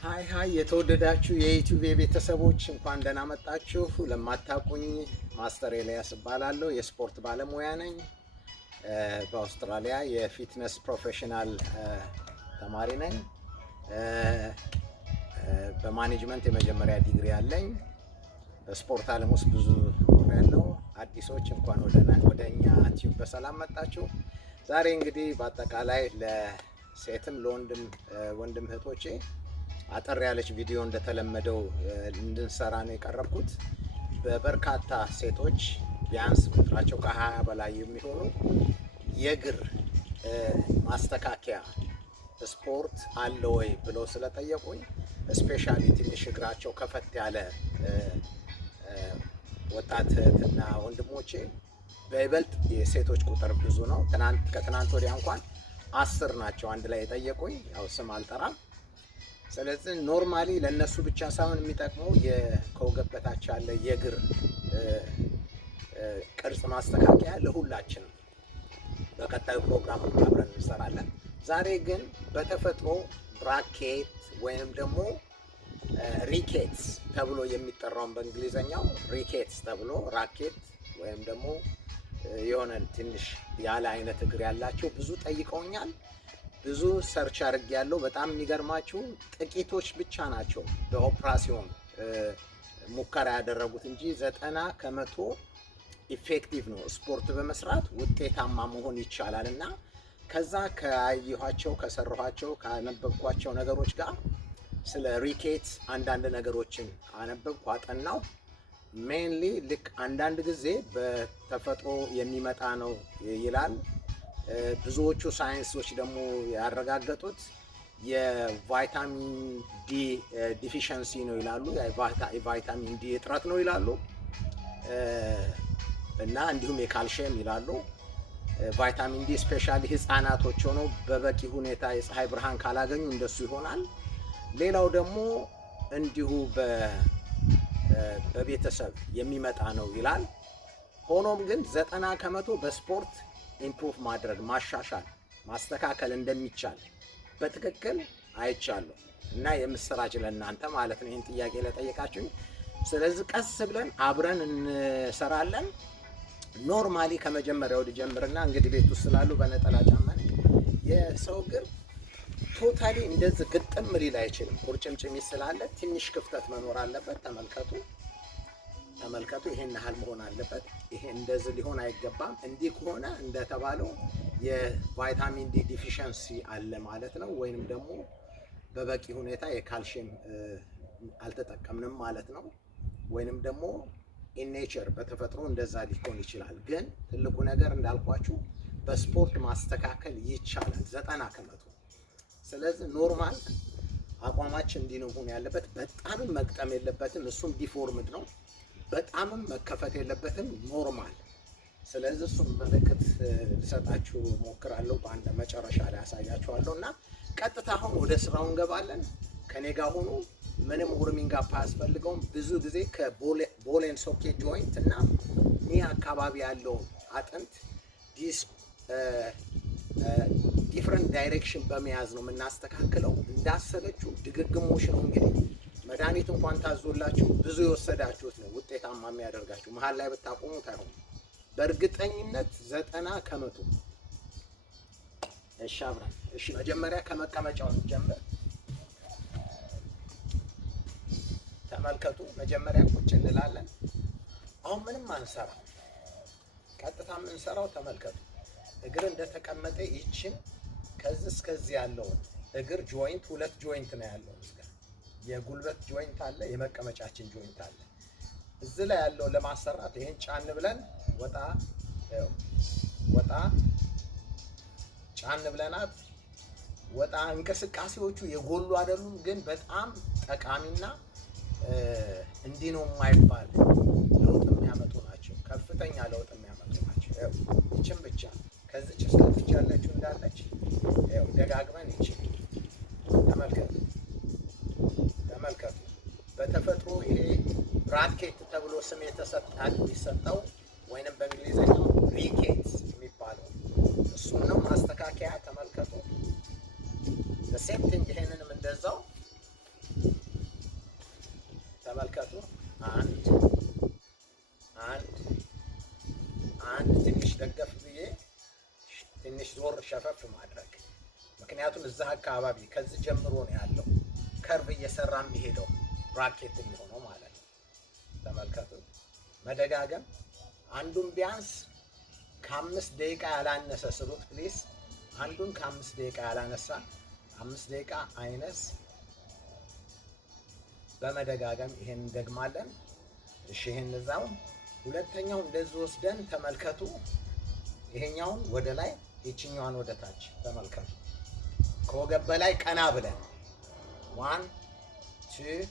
ሃይ የተወደዳችሁ የዩቲዩብ ቤተሰቦች እንኳን ደህና መጣችሁ። ለማታውቁኝ ማስተር ኤልያስ እባላለሁ። የስፖርት ባለሙያ ነኝ። በአውስትራሊያ የፊትነስ ፕሮፌሽናል ተማሪ ነኝ። በማኔጅመንት የመጀመሪያ ዲግሪ አለኝ። በስፖርት ዓለም ውስጥ ብዙ ያለው አዲሶች እንኳን ወደኛ ዩቲዩብ በሰላም መጣችሁ። ዛሬ እንግዲህ በአጠቃላይ ለሴትም ለወንድም እህቶቼ አጠር ያለች ቪዲዮ እንደተለመደው እንድንሰራ ነው የቀረብኩት። በበርካታ ሴቶች ቢያንስ ቁጥራቸው ከ20 በላይ የሚሆኑ የእግር ማስተካከያ ስፖርት አለ ወይ ብለው ስለጠየቁኝ ስፔሻሊ ትንሽ እግራቸው ከፈት ያለ ወጣትና ወንድሞቼ በይበልጥ የሴቶች ቁጥር ብዙ ነው። ከትናንት ወዲያ እንኳን 10 ናቸው አንድ ላይ የጠየቁኝ። ያው ስም አልጠራም። ስለዚህ ኖርማሊ ለነሱ ብቻ ሳይሆን የሚጠቅመው ከወገብ በታች ያለ የእግር ቅርጽ ማስተካከያ ለሁላችንም በቀጣዩ ፕሮግራም አብረን እንሰራለን። ዛሬ ግን በተፈጥሮ ብራኬት ወይንም ደግሞ ሪኬትስ ተብሎ የሚጠራውን በእንግሊዘኛው ሪኬትስ ተብሎ ራኬት ወይም ደግሞ የሆነን ትንሽ ያለ አይነት እግር ያላቸው ብዙ ጠይቀውኛል። ብዙ ሰርች አድርጌያለሁ። በጣም የሚገርማችሁ ጥቂቶች ብቻ ናቸው በኦፕራሲዮን ሙከራ ያደረጉት እንጂ 90% ኢፌክቲቭ ነው። ስፖርት በመስራት ውጤታማ መሆን ይቻላል እና ከዛ ካየኋቸው ከሰራኋቸው ካነበብኳቸው ነገሮች ጋር ስለ ሪኬት አንዳንድ ነገሮችን አነበብኩ፣ አጠናው። ሜንሊ ልክ አንዳንድ ጊዜ በተፈጥሮ የሚመጣ ነው ይላል። ብዙዎቹ ሳይንሶች ደግሞ ያረጋገጡት የቨይታሚን ዲ ዲፊሸንሲ ነው ይላሉ። የቨይታሚን ዲ እጥረት ነው ይላሉ እና እንዲሁም የካልሲየም ይላሉ። ቫይታሚን ዲ ስፔሻሊ ህፃናቶች ሆነው በበቂ ሁኔታ የጸሃይ ብርሃን ካላገኙ እንደሱ ይሆናል። ሌላው ደግሞ እንዲሁ በቤተሰብ የሚመጣ ነው ይላል። ሆኖም ግን 90% በስፖርት ኢምፕሩቭ ማድረግ ማሻሻል ማስተካከል እንደሚቻል በትክክል አይቻለሁ እና የምስራች ለእናንተ ማለት ነው ይህን ጥያቄ ለጠየቃችሁኝ። ስለዚህ ቀስ ብለን አብረን እንሰራለን። ኖርማሊ ከመጀመሪያው ልጀምርና እንግዲህ ቤት ውስጥ ስላሉ በነጠላ ጫማ የሰው እግር ቶታሊ እንደዚህ ግጥም ሊል አይችልም። ቁርጭምጭሚት ስላለ ትንሽ ክፍተት መኖር አለበት። ተመልከቱ፣ ይሄን ያህል መሆን አለበት። ይሄ እንደዚህ ሊሆን አይገባም። እንዲህ ከሆነ እንደተባለው የቫይታሚን ዲ ዲፊሸንሲ አለ ማለት ነው፣ ወይንም ደግሞ በበቂ ሁኔታ የካልሲየም አልተጠቀምንም ማለት ነው። ወይንም ደግሞ ኢን ኔቸር በተፈጥሮ እንደዛ ሊሆን ይችላል። ግን ትልቁ ነገር እንዳልኳችሁ በስፖርት ማስተካከል ይቻላል 90%። ስለዚህ ኖርማል አቋማችን እንዲህ ነው መሆን ያለበት። በጣምም መግጠም የለበትም፣ እሱም ዲፎርምድ ነው። በጣምም መከፈት የለበትም፣ ኖርማል። ስለዚህ እሱም ምልክት ልሰጣችሁ ሞክራለሁ፣ በአንድ መጨረሻ ላይ ያሳያችኋለሁ እና ቀጥታ አሁን ወደ ስራው እንገባለን። ከኔ ጋር ሆኖ ምንም ውርሚንግ አፕ አያስፈልገውም። ብዙ ጊዜ ከቦሌን ሶኬት ጆይንት እና ኒ አካባቢ ያለውን አጥንት ዲፍረንት ዳይሬክሽን በመያዝ ነው የምናስተካክለው። እንዳሰለችው ድግግሞሽ ነው። እንግዲህ መድኃኒት እንኳን ታዞላችሁ ብዙ የወሰዳችሁት ነው ውጤታማ የሚያደርጋችሁ። መሀል ላይ ብታቆሙት አይሆንም። በእርግጠኝነት 90%። እሺ አብረን መጀመሪያ ከመቀመጫው እንጀምር። ተመልከቱ። መጀመሪያ ቁጭ እንላለን። አሁን ምንም አንሰራም፣ ቀጥታ የምንሰራው ተመልከቱ። እግር እንደተቀመጠ ይችን ከዚህ እስከዚህ ያለውን እግር ጆይንት 2 ጆይንት ነው ያለው። የጉልበት ጆይንት አለ፣ የመቀመጫችን ጆይንት አለ። እዚህ ላይ ያለው ለማሰራት ይሄን ጫን ብለን ወጣ ጫን ብለናት ወጣ። እንቅስቃሴዎቹ የጎሉ አይደሉም፣ ግን በጣም ጠቃሚና እንዲህ ነው የማይባል ለውጥ የሚያመጡ ናቸው። ከፍተኛ ለውጥ የሚያመጡ ናቸው። ይችን ብቻ ከዚች እስከዚች ያለችው እንዳለች ደጋግመን ይችን ተመልከቱ። በተፈጥሮ ይሄ ብራኬት ተብሎ ስም የሚሰጠው ወይንም በእንግሊዘኛው ሪኬት የሚባለው እሱን ነው። ማስተካከያ ተመልከቱ። ሴም ቲንግ ይሄንንም እንደዛው አንድ ትንሽ ደገፍ ብዬ ትንሽ ዞር ሸፈፍ ማድረግ። ምክንያቱም እዛ አካባቢ ከዚህ ጀምሮ ነው ያለው ከርቭ እየሰራ የሚሄደው ብራኬት የሚሆነው ማለት ነው። ተመልከቱ። መደጋገም አንዱን ቢያንስ ከ5 ደቂቃ ያላነሰ ስሩት ፕሊስ። አንዱን ከ5 ደቂቃ ያላነሳ 5 ደቂቃ አይነስ በመደጋገም ይሄን እንደግማለን። እሺ ይሄን እዛው ሁለተኛው እንደዚህ ወስደን ተመልከቱ። ይሄኛውን ወደ ላይ ይችኛዋን ወደ ታች ተመልከቱ። ከወገብ በላይ ቀና ብለን 1 2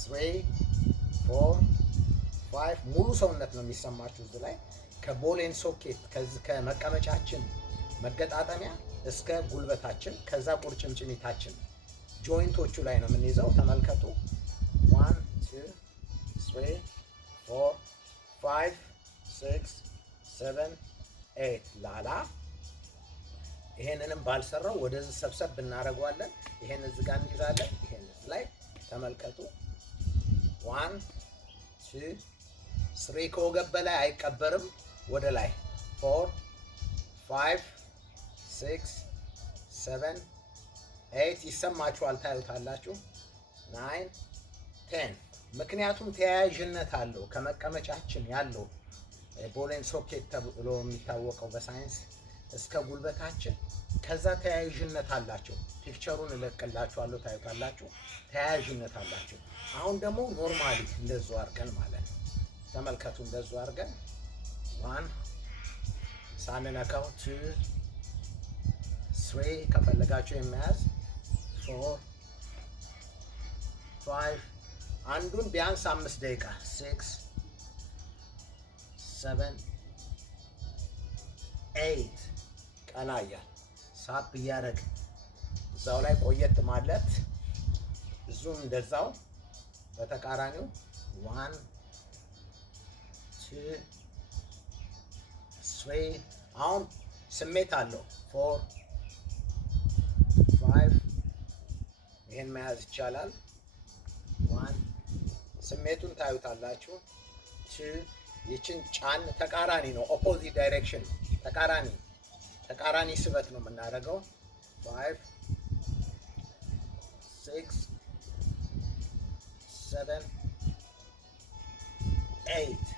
3 4 5 ሙሉ ሰውነት ነው የሚሰማችሁ እዚህ ላይ ከቦሌን ሶኬት ከዚህ ከመቀመጫችን መገጣጠሚያ እስከ ጉልበታችን ከዛ ቁርጭምጭሚታችን ጆይንቶቹ ላይ ነው የምንይዘው። ተመልከቱ 1 2 3 4 5 6 7 8 ላላ። ይሄንንም ባልሰራው ወደዚህ ሰብሰብ እናደርገዋለን። ይሄን እዚህ ጋር እንይዛለን። ይሄን እዚህ ላይ ተመልከቱ 1 2 3 ከወገብ በላይ አይቀበርም። ወደ ላይ 4 5 6 7 8 ይሰማችኋል፣ ታዩታላችሁ 9 10። ምክንያቱም ተያያዥነት አለው ከመቀመጫችን ያለው ቦሌን ሶኬት ተብሎ የሚታወቀው በሳይንስ እስከ ጉልበታችን ከዛ ተያያዥነት አላቸው። ፒክቸሩን እለቅላችኋለሁ፣ ታዩታላችሁ። ተያያዥነት አላቸው። አሁን ደግሞ ኖርማሊ እንደዚህ አድርገን ማለት ነው። ተመልከቱ፣ እንደዚህ አድርገን 1 ሳንነካው 2 3 ከፈለጋችሁ የሚያዝ 4 5 አንዱን ቢያንስ 5 ደቂቃ 6 7 8 ቀና እያል ሳብ እያደረግ እዛው ላይ ቆየት ማለት እዙም እንደዛው በተቃራኒው 1 2 3 አሁን ስሜት አለው 4 5 ይሄን መያዝ ይቻላል። 1 ስሜቱን ታዩታላችሁ። 2 ይችን ጫን ተቃራኒ ነው፣ ኦፖዚት ዳይሬክሽን ተቃራኒ ስበት ነው የምናደርገው። 5 6 7 8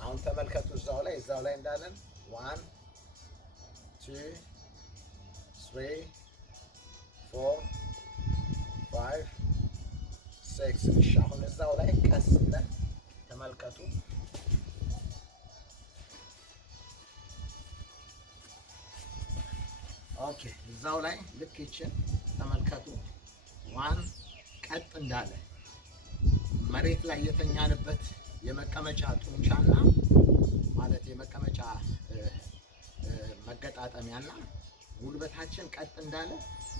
አሁን ተመልከቱ እዛው ላይ እንዳለን 1 2 3 4 5 6 እሺ አሁን እዛው ላይ ቀስ ብለን ተመልከቱ። ኦኬ እዛው ላይ ልክ ይችን ተመልከቱ። 1 ቀጥ እንዳለ መሬት ላይ የተኛንበት የመቀመጫ ጡንቻና ማለት የመቀመጫ መገጣጠሚያና ጉልበታችን ቀጥ እንዳለ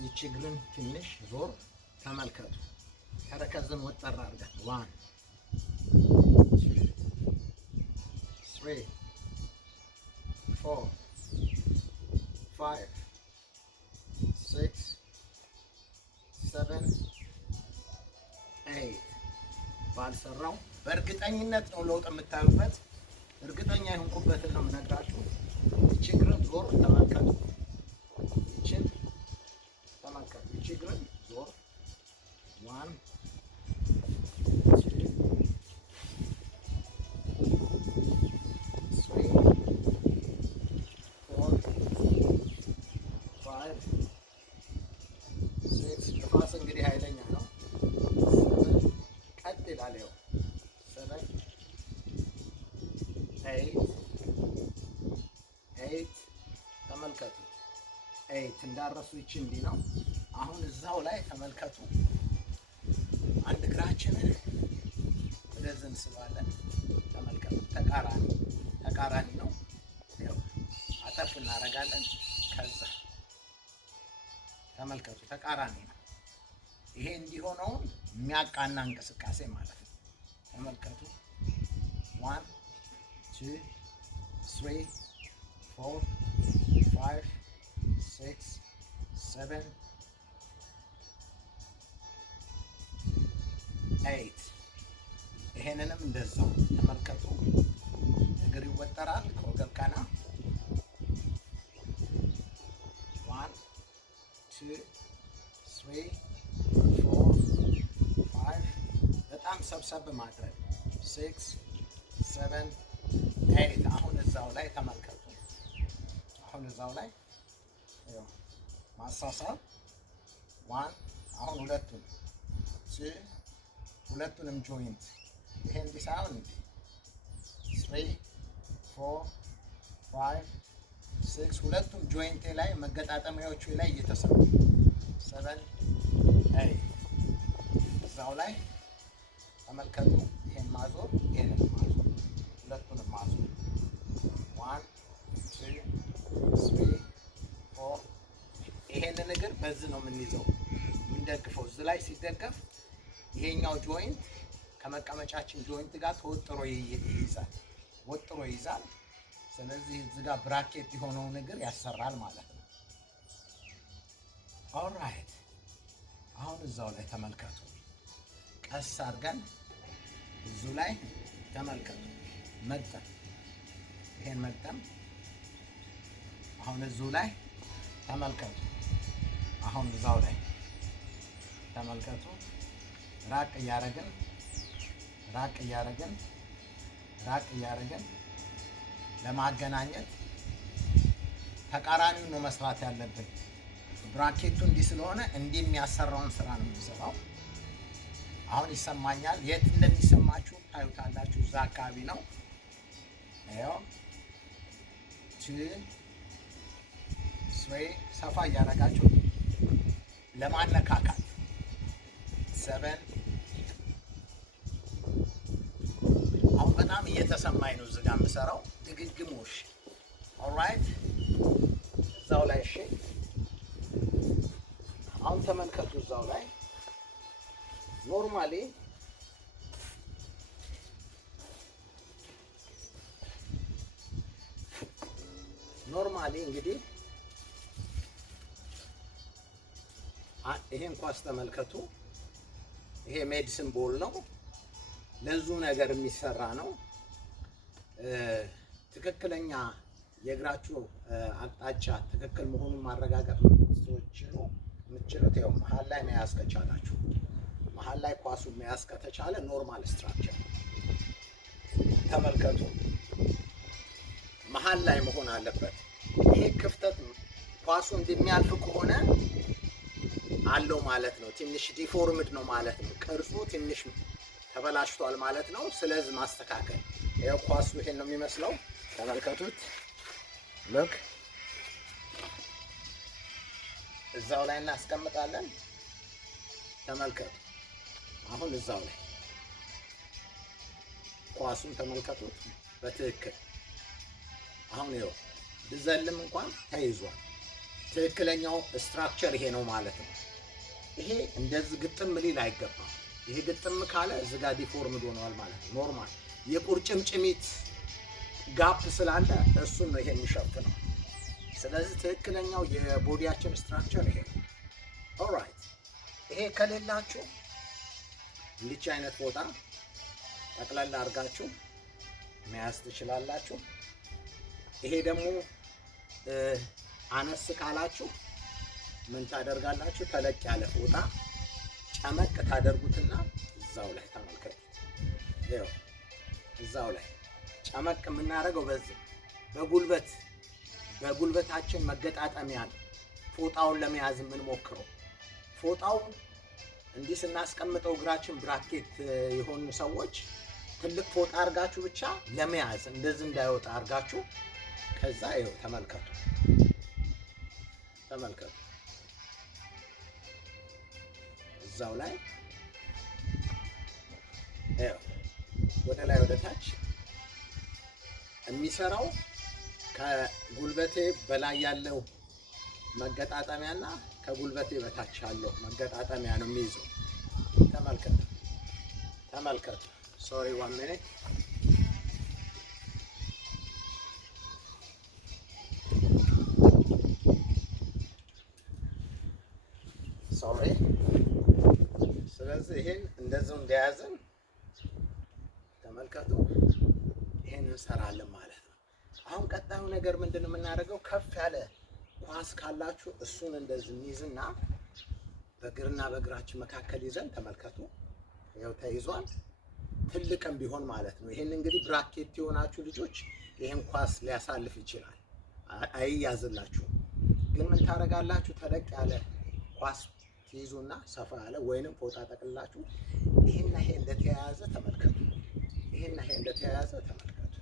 ይቺ እግርን ትንሽ ዞር ተመልከቱ። ተረከዝን ወጠር አድርገን 1 2 3 4 5 6 7 8 ባልሰራው በእርግጠኝነት ነው ለውጥ የምታዩበት። እርግጠኛ የሆንኩበትን ነው የምነግራችሁ። ይቺ እግርን ዞር ተመልከቱ። ይቺን ተመልከቱ። ይቺ እግርን ዞር 1 2 3 4 5 6 ንፋስ እንግዲህ ኃይለኛ ነው። 7 ቀጥ ይላል። ይኸው 7 8 ተመልከቱ። 8 እንዳረሱ ይቺ እንዲህ ነው። አሁን እዛው ላይ ተመልከቱ። አንድ እግራችንን ወደዚህ እንስባለን። ተመልከቱ። ተቃራኒ ነው። ይኸው አጠፍ እናደርጋለን። ከዛ ተመልከቱ። ተቃራኒ ነው። ይሄ እንዲሆነውን የሚያቃና እንቅስቃሴ ማለት ነው። ተመልከቱ 1 2 3 4 5 6 7 8 ይሄ ይሄንንም እንደዛው ተመልከቱ። እግር ይወጠራል ከወገብ ቀና 1 2 3 4 5 በጣም ሰብሰብ ማድረግ 6 7 8 አሁን እዛው ላይ ተመልከቱ። አሁን እዛው ላይ ማሳሳብ 1 አሁን ሁለቱንም ጆይንት ይሄ እንዲህ ሳይሆን እንዲህ 3 4 5 6 ሁለቱም ጆይንቴ ላይ መገጣጠሚያዎቹ ላይ እየተሰሩ 7 8 እዛው ላይ ተመልከቱ። ይሄን ማዞር ይሄንን ማዞር ሁለቱንም ማዞር 1 2 3 4 ይሄንን እግር በዚህ ነው የምንይዘው የምንደግፈው። እዚህ ላይ ሲደገፍ ይሄኛው ጆይንት ከመቀመጫችን ጆይንት ጋር ተወጥሮ ይይዛል፣ ወጥሮ ይይዛል። ስለዚህ እዚህ ጋር ብራኬት የሆነውን እግር ያሰራል ማለት ነው። ኦልራይት አሁን እዛው ላይ ተመልከቱ። ቀስ አድርገን እዚሁ ላይ ተመልከቱ። መጠን ይሄን መጠን አሁን እዚሁ ላይ ተመልከቱ። አሁን እዛው ላይ ተመልከቱ። ራቅ እያደረግን ለማገናኘት ተቃራኒውን ነው መስራት ያለብን። ብራኬቱ እንዲህ ስለሆነ እንዲህ የሚያሰራውን ስራ ነው የምንሰራው። አሁን ይሰማኛል። የት እንደሚሰማችሁ ታዩታላችሁ። እዛ አካባቢ ነው። ይኸው 2 3 ሰፋ እያደረጋችሁ ለማነካካት 7 አሁን በጣም እየተሰማኝ ነው እዚህ ጋር የምሰራው ድግግሞሽ። ኦልራይት እዛው ላይ እሺ። አሁን ተመልከቱ። እዛው ላይ ኖርማሊ እንግዲህ ይሄን ኳስ ተመልከቱ። ይሄ ሜዲሲን ቦል ነው። ለዙ ነገር የሚሰራ ነው። ትክክለኛ የእግራችሁ አቅጣጫ ትክክል መሆኑን ማረጋገጥ የምትችሉት ይኸው መሀል ላይ መያዝ ከቻላችሁ፣ መሀል ላይ ኳሱን መያዝ ከተቻለ ኖርማል ስትራክቸር ተመልከቱ። መሀል ላይ መሆን አለበት። ይሄ ክፍተት ኳሱ እንደሚያልፍ ከሆነ አለው ማለት ነው። ትንሽ ዲፎርምድ ነው ማለት ነው። ቅርጹ ትንሽ ተበላሽቷል ማለት ነው። ስለዚህ ማስተካከል። ይሄው ኳሱ ይሄን ነው የሚመስለው። ተመልከቱት። ሎክ እዛው ላይ እናስቀምጣለን። ተመልከቱ። አሁን እዛው ላይ ኳሱን ተመልከቱት በትክክል። አሁን ይኸው ብዘልም እንኳን ተይዟል። ትክክለኛው ስትራክቸር ይሄ ነው ማለት ነው። ይሄ እንደዚህ ግጥም ሊል አይገባም። ይሄ ግጥም ካለ እዚህ ጋር ዲፎርምድ ሆኗል ማለት ነው። ኖርማል የቁርጭምጭሚት ጋፕ ስላለ እሱን ነው ይሄ የሚሸፍነው። ስለዚህ ትክክለኛው የቦዲያችን ስትራክቸር ይሄ ነው። ኦልራይት ይሄ ከሌላችሁ እንዲች አይነት ቦታ ጠቅላላ አድርጋችሁ መያዝ ትችላላችሁ። ይሄ ደግሞ አነስ ካላችሁ ምን ታደርጋላችሁ? ተለቅ ያለ ቦታ ጨመቅ ታደርጉትና እዛው ላይ ተመልከቱ። ይኸው እዛው ላይ ጨመቅ የምናደርገው በዚህ በጉልበታችን መገጣጠሚያ ፎጣውን ለመያዝ የምንሞክረው። ፎጣው እንዲህ ስናስቀምጠው እግራችን ብራኬት የሆኑ ሰዎች ትልቅ ፎጣ አድርጋችሁ ብቻ ለመያዝ እንደዚህ እንዳይወጣ አድርጋችሁ ከዛ ይኸው ተመልከቱ እዛው ላይ ይኸው ወደ ላይ ወደ ታች የሚሰራው ከጉልበቴ በላይ ያለው መገጣጠሚያና ከጉልበቴ በታች ያለው መገጣጠሚያ ነው የሚይዘው። ተመልከቱ። ሶሪ 1 ሚኒት። ሶሪ። ስለዚህ ይሄን እንደዚሁ እንደያዘን ተመልከቱ። ይሄን እንሰራለን ማለት ነው። አሁን ቀጣዩ ነገር ምንድነው የምናደርገው? ከፍ ያለ ኳስ ካላችሁ እሱን እንደዚህ እንይዝና በእግርና በእግራችን መካከል ይዘን ተመልከቱ። ያው ተይዟል። ትልቅም ቢሆን ማለት ነው። ይሄን እንግዲህ ብራኬት የሆናችሁ ልጆች ይሄን ኳስ ሊያሳልፍ ይችላል፣ አይያዝላችሁም። ግን ምን ታደርጋላችሁ? ተለቅ ያለ ኳስ ትይዙና ሰፋ ያለ ወይንም ፎጣ ጠቅልላችሁ ይሄና ይሄ እንደተያያዘ ተመልከቱ። ይሄና ይሄ እንደተያያዘ ተመልከቱ።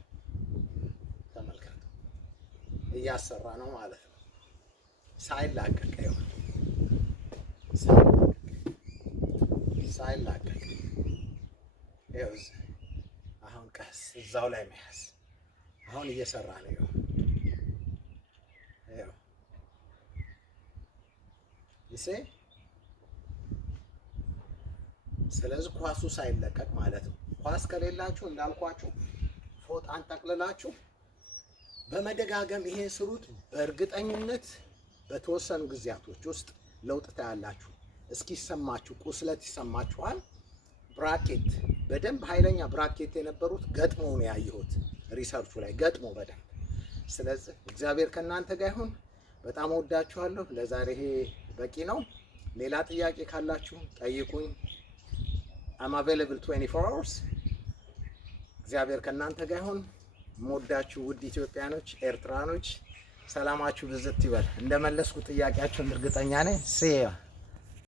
ተመልከቱ። እያሰራ ነው ማለት ነው። ሳይላቀቅ ይሁን ሳይላቀቅ ይኸው አሁን ቀስ እዛው ላይ መያዝ። አሁን እየሰራ ነው። ይኸው ይሴ ስለዚህ ኳሱ ሳይለቀቅ ማለት ነው። ኳስ ከሌላችሁ እንዳልኳችሁ ፎጣን ጠቅልላችሁ በመደጋገም ይሄን ስሩት። በእርግጠኝነት በተወሰኑ ጊዜያቶች ውስጥ ለውጥ ታያላችሁ። እስኪሰማችሁ ቁስለት ይሰማችኋል። ብራኬት በደንብ ኃይለኛ ብራኬት የነበሩት ገጥሞ ነው ያየሁት ሪሰርቹ ላይ ገጥሞ በደንብ። ስለዚህ እግዚአብሔር ከእናንተ ጋር ይሁን። በጣም ወዳችኋለሁ። ለዛሬ ይሄ በቂ ነው። ሌላ ጥያቄ ካላችሁ ጠይቁኝ። I'm available 24 hours። እግዚአብሔር ከእናንተ ጋር ይሁን። ሞዳችሁ ውድ ኢትዮጵያኖች፣ ኤርትራኖች ሰላማችሁ ብዝት ይበል። እንደመለስኩ ጥያቄያችሁን እርግጠኛ ነኝ።